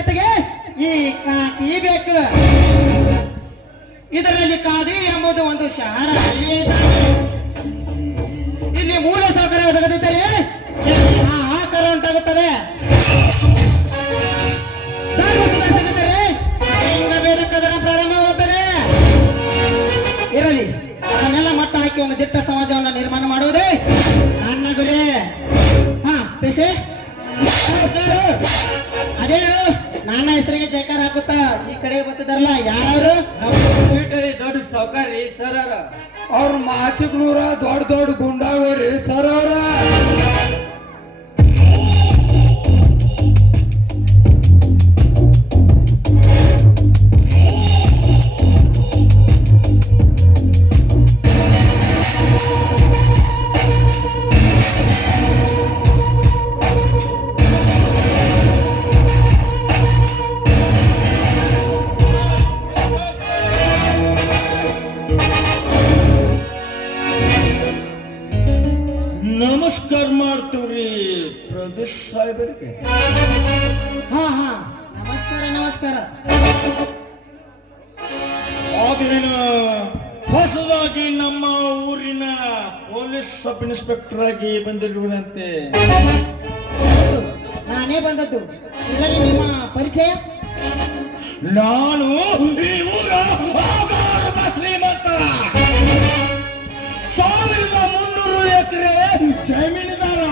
ಜಗತ್ತಿಗೆ ಈ ಕಾಕಿ ಬೇಕು. ಇದರಲ್ಲಿ ಕಾದಿ ಎಂಬುದು ಒಂದು ಶಹರ. ಇಲ್ಲಿ ಮೂಲ ಸೌಕರ್ಯ ಒದಗದಿದ್ದರೆ ಆಕಾರ ಉಂಟಾಗುತ್ತದೆ. ಭೇದಕ್ಕದರ ಪ್ರಾರಂಭವಾಗುತ್ತದೆ. ಇರಲಿ, ಅದನ್ನೆಲ್ಲ ಮಟ್ಟ ಹಾಕಿ ಒಂದು ದಿಟ್ಟ ಸಮಾಜವನ್ನು ನಿರ್ಮಾಣ ಮಾಡುವುದೇ ನನ್ನ ಗುರಿ. ಹಾ ಪೇಸೆ, ಅದೇ ನನ್ನ ಹೆಸರಿಗೆ ಜೈಕಾರ ಹಾಕುತ್ತಾ ಈ ಕಡೆ ಬರ್ತಿದಾರಲ್ಲ ಯಾರು? ದೊಡ್ಡ ಸೌಕರ್ಯ ಸರ್ ಅವ್ರ ಮಾಚಿಕ್ನೂರ ದೊಡ್ಡ ದೊಡ್ಡ ಗುಂಡಾಗೋರಿ ಸರ್ ಅವ್ರ. ನಮಸ್ಕಾರ ಮಾಡ್ತೀವ್ರಿ ಪ್ರದೇಶ್ ಸಾಹೇಬರಿಗೆ. ಹಾ ಹಾ ನಮಸ್ಕಾರ ನಮಸ್ಕಾರ. ಆಗೇನು ಹೊಸದಾಗಿ ನಮ್ಮ ಊರಿನ ಪೊಲೀಸ್ ಸಬ್ ಇನ್ಸ್ಪೆಕ್ಟರ್ ಆಗಿ ಬಂದಿರುವಂತೆ? ಹೌದು, ನಾನೇ ಬಂದದ್ದು. ಇದರಲ್ಲಿ ನಿಮ್ಮ ಪರಿಚಯ? ನಾನು ಈ ಊರ ಆಗಾರ ಶ್ರೀಮಂತ. 1300 ಎಕರೆ ಜಮೀನುದಾರ,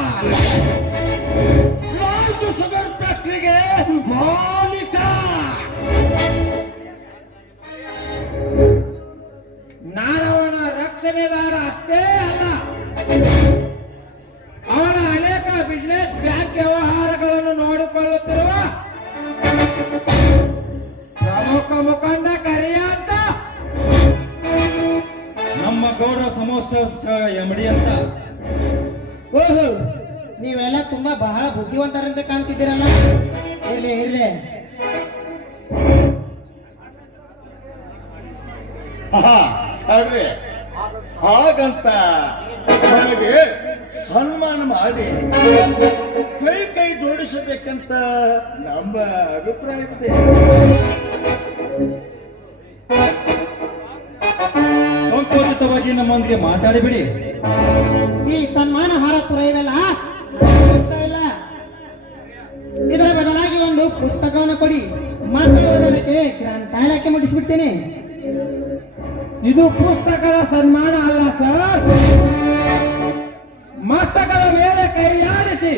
4 ಶುಗರ್ ಫ್ಯಾಕ್ಟರಿಗೆ ಮಾಲೀಕ. ನಾನವನ ರಕ್ಷಣೆದಾರ ಅಷ್ಟೇ ಅಲ್ಲ, ಅವನ ಅನೇಕ ಬಿಸಿನೆಸ್ ಬ್ಯಾಂಕ್ ವ್ಯವಹಾರಗಳನ್ನು ನೋಡಿಕೊಳ್ಳುತ್ತಿರುವ ಪ್ರಮುಖ ಮುಖಂಡ ಕರಿಯ ಅಂತ. ನಮ್ಮ ಗೌಡ ಸಮೋಸ ಎಮಡಿ ಅಂತ. ಓಹೋ, ನೀವೆಲ್ಲ ತುಂಬಾ ಬಹಳ ಬುದ್ಧಿವಂತರಂತೆ ಕಾಣ್ತಿದ್ದೀರಲ್ಲ. ಇರ್ಲಿ ಇರ್ಲಿ. ಸರಿ, ಹಾಗಂತ ನಮಗೆ ಸನ್ಮಾನ ಮಾಡಿ ಕೈ ಕೈ ಜೋಡಿಸಬೇಕಂತ ನಮ್ಮ ಅಭಿಪ್ರಾಯವಿದೆ. ಸಂಕೋಚಿತವಾಗಿ ನಮ್ಮೊಂದಿಗೆ ಮಾತಾಡಿಬಿಡಿ. ಈ ಸನ್ಮಾನ ಹಾರ ಇವೆಲ್ಲ ಇಷ್ಟವಿಲ್ಲ. ಇದರ ಬದಲಾಗಿ ಒಂದು ಪುಸ್ತಕವನ್ನು ಕೊಡಿ. ಮಕ್ಕಳು ಓದಲಿಕ್ಕೆ ಗ್ರಂಥಾಲಯಕ್ಕೆ ಮುಟ್ಟಿಸ್ಬಿಡ್ತೇನೆ. ಇದು ಪುಸ್ತಕದ ಸನ್ಮಾನ ಅಲ್ಲ ಸರ್, ಮಸ್ತಕದ ಮೇಲೆ ಕೈಯಾಡಿಸಿ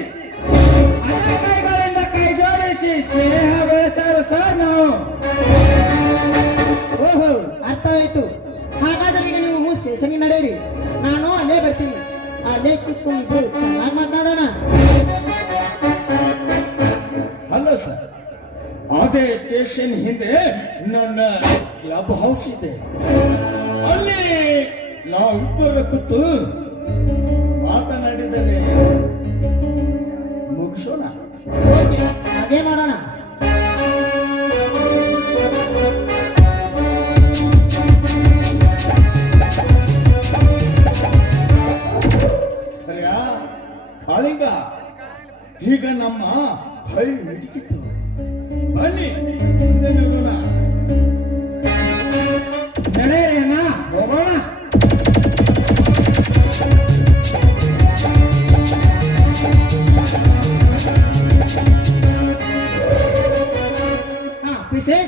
ಅದೇ ಕೈಗಳಿಂದ ಕೈ ಜೋಡಿಸಿ ಸ್ನೇಹ ಬೆಳೆಸಲು ಸರ್ ನಾವು. ಓಹೋ, ಅರ್ಥವಾಯ್ತು. ಹಾಗಾದರೆ ಈಗ ನೀವು ಸ್ಟೇಷನ್ಗೆ ನಡೆಯಿರಿ, ನಾನು ಅಲ್ಲೇ ಬರ್ತೀನಿ. ಅಲ್ಲೇ ಕೂತ್ಕೊಂಡು ಚೆನ್ನಾಗಿ ಮಾತಾಡೋಣ. ಅಲ್ಲ ಸರ್, ಅದೇ ಸ್ಟೇಷನ್ ಹಿಂದೆ ನನ್ನ ಕ್ಲಬ್ ಹೌಸ್ ಇದೆ. ಅಲ್ಲಿ ನಾವಿಬ್ಬರ ಕೂತು ಮಾತನಾಡಿದರೆ ಮುಗಿಸೋಣ. ಓಕೆ, ಹಾಗೇ ಮಾಡೋಣ. ಕಾಳಿಂಗ, ಈಗ ನಮ್ಮ ಕೈ ಮಿಡಿಕಿತ್ತು. ಬನ್ನಿ ಮುಂದೆ ನೋಡೋಣ. ನಡೆಯಣ್ಣ, ಹೋಗೋಣ. ಹಾ ಪಿಸೆ.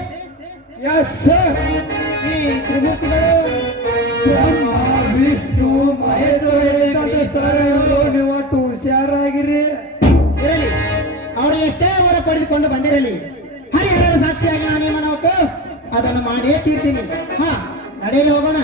Yes sir. ಈ ತ್ರಿಮೂರ್ತಿಗಳು ಬ್ರಹ್ಮ ವಿಷ್ಣು ಮಹೇಶ್ವರ ಸರ್, ನೀವು ಅಷ್ಟು ಹುಷಾರಾಗಿರಿ. ಇರಲಿ, ಅವರು ಎಷ್ಟೇ ಅವರ ಪಡೆದುಕೊಂಡು ಬಂದಿರಲಿ, ಹರಿಹರರ ಸಾಕ್ಷಿಯಾಗಿ ನಾನೇನು ಮಾಡಬೇಕು ಅದನ್ನು ಮಾಡಿಯೇ ತೀರ್ತೀನಿ. ಹಾ, ನಡೆಯಲು ಹೋಗೋಣ.